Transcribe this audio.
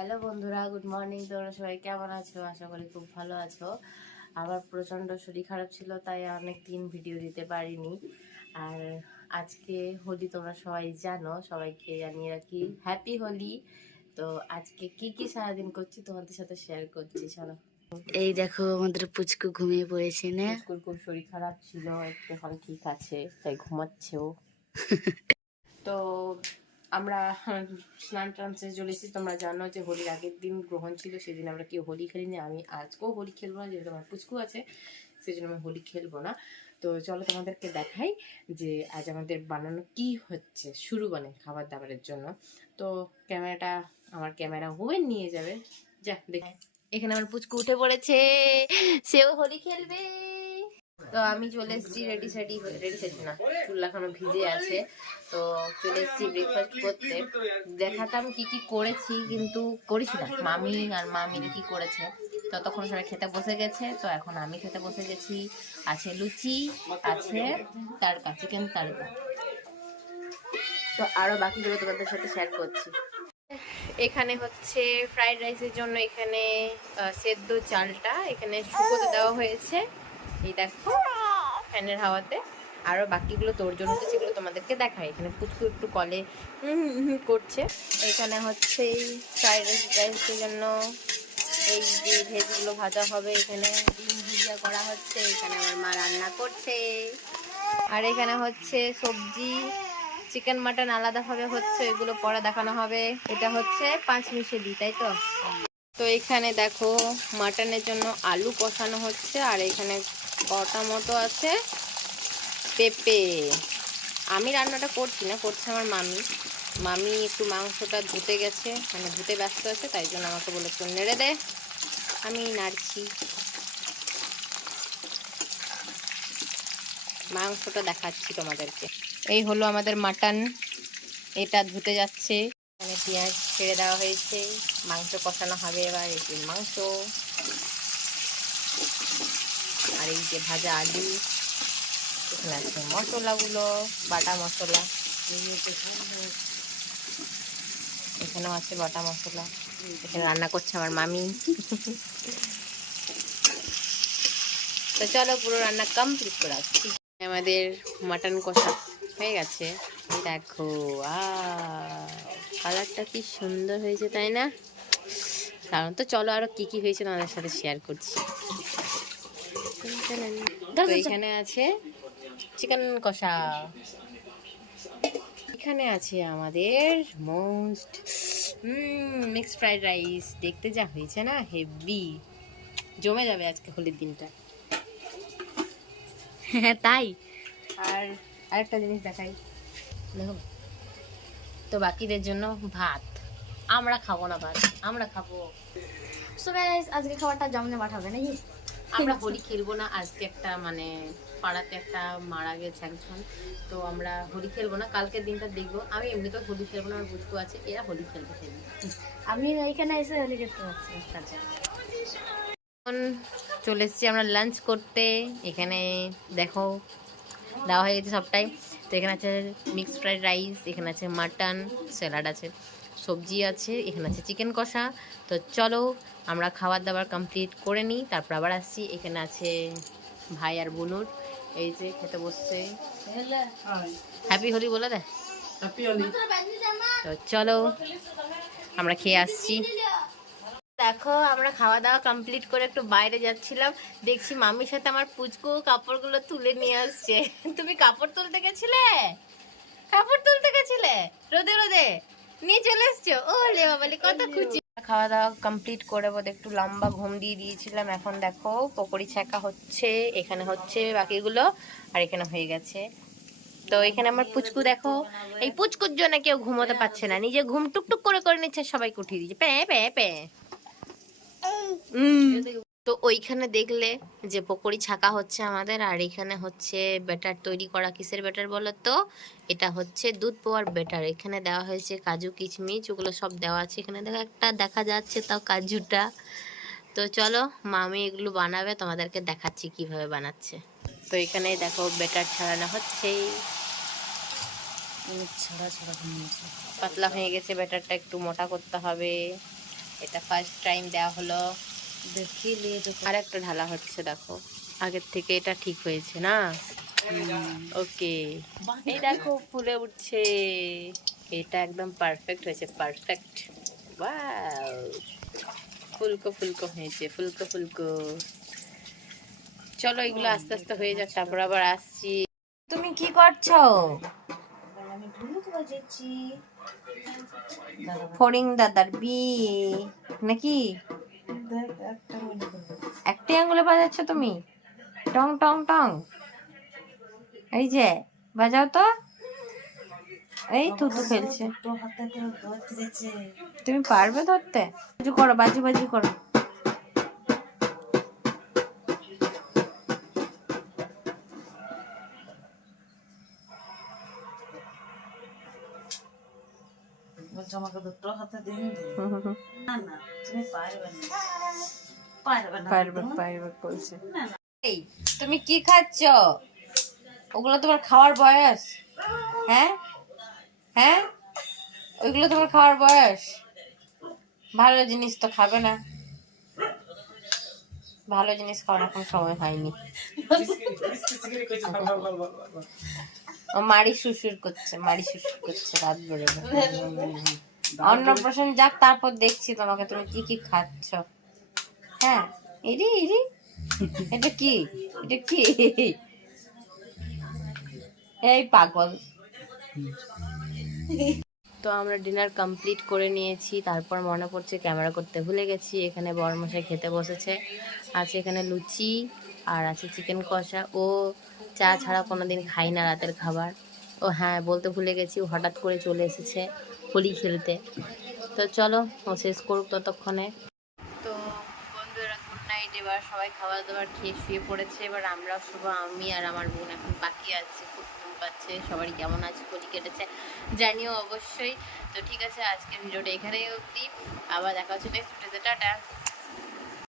Hello বন্ধুরা, good morning. তোমরা সবাই কেমন আছো? আশা করি খুব ভালো আছো। আমার প্রচণ্ড শরীর খারাপ ছিল, তাই অনেক দিন ভিডিও দিতে পারিনি। আর আজকে হোলি, তোমরা সবাই জানো, সবাইকে জানিয়ে রাখি হ্যাপি হোলি। তো আজকে কি সারাদিন করছি তোমাদের সাথে শেয়ার করছি, চলো। এই দেখো আমাদের পুচকু ঘুমিয়ে পড়েছে না? পুচকুর খুব শরীর খারাপ ছিল, একটু এখন ঠিক আছে, তাই ঘুমাচ্ছেও। তো আমরা স্নান টান শেষে চলে এসেছি। তোমরা জানো যে হোলির আগের দিন গ্রহণ ছিল, সেদিন আমরা কেউ হোলি খেলিনি। আমি আজকেও হোলি খেলবো না, যেহেতু আমার পুচকু আছে, সেই জন্য আমি হোলি খেলবো না। তো চলো তোমাদেরকে দেখাই যে আজ আমাদের বানানো কি হচ্ছে, শুরু মানে খাবার দাবারের জন্য। তো আমার ক্যামেরা ওভেন নিয়ে যাবে, যা দেখ। এখানে আমার পুচকু উঠে পড়েছে, সেও হোলি খেলবে। তো আমি চলে এসেছি রেডি সেডি না, চুল এখনো ভিজে আছে। তো চলে এসেছি ব্রেকফাস্ট করতে। দেখাতাম কি কি করেছি, কিন্তু করিস না। মামি কি করেছে, ততক্ষণ সবাই খেতে বসে গেছে। তো এখন আমি খেতে বসে গেছি। আছে লুচি, আছে তারকা, চিকেন তারকা। তো আরো বাকিগুলো তোমাদের সাথে শেয়ার করছি। এখানে হচ্ছে ফ্রাইড রাইসের জন্য এখানে সেদ্ধ চালটা এখানে শুকোতে দেওয়া হয়েছে, এই দেখো ফ্যানের হাওয়াতে। আরও বাকিগুলো তোর জন্য, তো সেগুলো তোমাদেরকে দেখায়। এখানে পুচকু একটু কলে করছে। এখানে হচ্ছে এই ফ্রাইড রাইসের জন্য এই যে ভেজগুলো ভাজা হবে, এখানে ডিম ভুজিয়া করা হচ্ছে, এখানে আমার মা রান্না করছে। আর এখানে হচ্ছে সবজি, চিকেন মাটন আলাদাভাবে হচ্ছে, এগুলো পরে দেখানো হবে। এটা হচ্ছে 5 মিশালি, তাই তো? তো এখানে দেখো মাটনের জন্য আলু কষানো হচ্ছে, আর এখানে কটা মতো আছে পেঁপে। আমি রান্নাটা করছি না, করছে আমার মামি একটু মাংসটা ধুতে গেছে, মানে ধুতে ব্যস্ত আছে, তাই জন্য আমাকে বলে একটু নেড়ে দে। আমি নাড়ছি, মাংসটা দেখাচ্ছি তোমাদেরকে। এই হলো আমাদের মাটন, এটা ধুতে যাচ্ছে। এখানে পেঁয়াজ ছেড়ে দেওয়া হয়েছে, মাংস কষানো হবে এবার। এই যে মাংস, আর এই যে ভাজা আলু। এখানে আছে মশলাগুলো, বাটা মশলা, এখানেও আছে বাটা মশলা। এখানে রান্না করছে আমার মামি। তো চলো পুরো রান্না কমপ্লিট করে আসছি। আমাদের মাটন কষা হয়ে গেছে, দেখো কালারটা কি সুন্দর হয়েছে, তাই না? কারণ তো চলো আরো কি কি হয়েছে তোমাদের সাথে শেয়ার করছি। তো এখানে আছে চিকেন কষা, এখানে আছে আমাদের মোস্ট মিক্সড ফ্রাইড রাইস। দেখতে যা হয়েছে না, হেভি জমে যাবে আজকে হোলির দিনটা। হ্যাঁ তাই। আর আরেকটা জিনিস দেখাই, দেখো। তো বাকিদের জন্য ভাত, আমরা খাবো না ভাত, আমরা খাবো। সো গাইস, আজকে খাবারটা জমজমাট হবে নাকি? আমরা হোলি খেলবো না আজকে, একটা মানে পাড়াতে একটা মারা গেছে একজন, তো আমরা হোলি খেলবো না। কালকের দিনটা দেখবো। আমি এমনি তো হোলি খেলবো না, আমার বুঝকো আছে, এরা হোলি খেলবে। আমি এখানে এসে হোলি খেলতে পারছি। এখন চলে এসেছি আমরা লাঞ্চ করতে। এখানে দেখো দেওয়া হয়ে গেছে সবটাই। তো এখানে আছে মিক্সড ফ্রাইড রাইস, এখানে আছে মাটন, স্যালাড আছে, সবজি আছে, এখানে আছে চিকেন কষা। তো চলো আমরা খাবার দাবার কমপ্লিট করে নিই, তারপর আবার আসছি। এখানে আছে ভাই আর বোনুর, এই যে খেতে বসছে। হ্যাপি হোলি বলে দে। তো চলো আমরা খেয়ে আসছি। দেখো আমরা খাওয়া দাওয়া কমপ্লিট করে একটু বাইরে যাচ্ছিলাম, দেখছি মামির সাথে আমার পুচকু কাপড়গুলো তুলে নিয়ে আসছে। তুমি কাপড় তুলতে গেছিলে? কাপড় তুলতে গেছিলে রোদে রোদে, নিয়ে চলে এসছো? ও লে বাবালি, কত খুশি। খাওয়া দাওয়া কমপ্লিট করে বোধ একটু লম্বা ঘুম দিয়ে দিয়েছিলাম। এখন দেখো পকোড়ি ছাকা হচ্ছে, এখানে হচ্ছে বাকিগুলো, আর এখানে হয়ে গেছে। তো এখানে আমার পুচকু দেখো, এই পুচকুর জন্য কেউ ঘুমোতে পারছে না, নিজে ঘুম টুকটুক করে করে নিচ্ছে, সবাইকে উঠিয়ে দিচ্ছে প্যাঁ প্যাঁ প্যাঁ। তো ওইখানে দেখলে যে পকোড়ি ছাকা হচ্ছে আমাদের, আর এখানে হচ্ছে ব্যাটার তৈরি করা। কিসের ব্যাটার বলো তো? এটা হচ্ছে দুধ পোয়ার ব্যাটার। এখানে দেওয়া হয়েছে কাজু কিশমিশ, ওগুলো সব দেওয়া আছে। এখানে দেখো একটা দেখা যাচ্ছে তাও কাজুটা। তো চলো মামি এগুলো বানাবে, তোমাদেরকে দেখাচ্ছি কিভাবে বানাচ্ছে। তো এখানে দেখো ব্যাটার ছাড়ানো হচ্ছে, ছাড়া ছাড়া হয়ে গেছে। পাতলা হয়ে গেছে ব্যাটারটা, একটু মোটা করতে হবে। এটা ফার্স্ট টাইম দেওয়া হলো। আর একটা ঢালা হচ্ছে, দেখো আগের থেকে এটা ঠিক হয়েছে না? ওকে, এই দেখো ফুলে উঠছে, এটা একদম পারফেক্ট হয়েছে, পারফেক্ট। ওয়াও, ফুলকো ফুলকো হয়েছে, ফুলকো ফুলকো। চলো এগুলো আস্তে আস্তে হয়ে যাক, তারপর আবার আসছি। তুমি কি করছো? ফড়িং দাদার বিয়ে নাকি? একটি আঙ্গুলে বাজাচ্ছ তুমি? টং টং টং, এই যে বাজাও তো। এই থুতু ফেলছে, তুমি পারবে ধরতে? বাজু করো, বাজু বাজু করো। আমাকে দুটো হাতে দিন না না, তুমি পারবে না, পারবে পারবে বলছে। এই তুমি কি খাচ্ছ? ওগুলো তোমার খাওয়ার বয়স? হ্যাঁ হ্যাঁ, ওইগুলো তোমার খাওয়ার বয়স? ভালো জিনিস তো খাবে না, ভালো জিনিস খাওয়ার এখন সময় হয়নি। ও মাড়ি শুশুর করছে, মাড়ি শুশুর করছে রাত বেরোবে। অন্নপ্রাশন যাক, তারপর দেখছি তোমাকে তুমি কি কি খাচ্ছ। হ্যাঁ, ইরি ইরি, এটা কি, এটা কি? এই পাগল। তো আমরা ডিনার কমপ্লিট করে নিয়েছি, তারপর মনে পড়ছে ক্যামেরা করতে ভুলে গেছি। এখানে বরমশাই খেতে বসেছে, আছে এখানে লুচি আর আছে চিকেন কষা। ও চা ছাড়া কোনোদিন খাই না রাতের খাবার। ও হ্যাঁ, বলতে ভুলে গেছি, ও হঠাৎ করে চলে এসেছে হোলি খেলতে। তো চলো ও শেষ করুক ততক্ষণে। তো বন্ধুরা গুড নাইট, এবার সবাই খাবার দাবার খেয়ে শুয়ে পড়েছে। এবার আমরাও শুভ, আমি আর আমার বোন এখন বাকি আছে। খুব ঘুম পাচ্ছে, সবারই কেমন আছে, হোলি কেটেছে জানিও অবশ্যই। তো ঠিক আছে, আজকের ভিডিওটা এখানেই অবধি, আবার দেখা হচ্ছে নেক্সট ভিডিওতে। টাটা।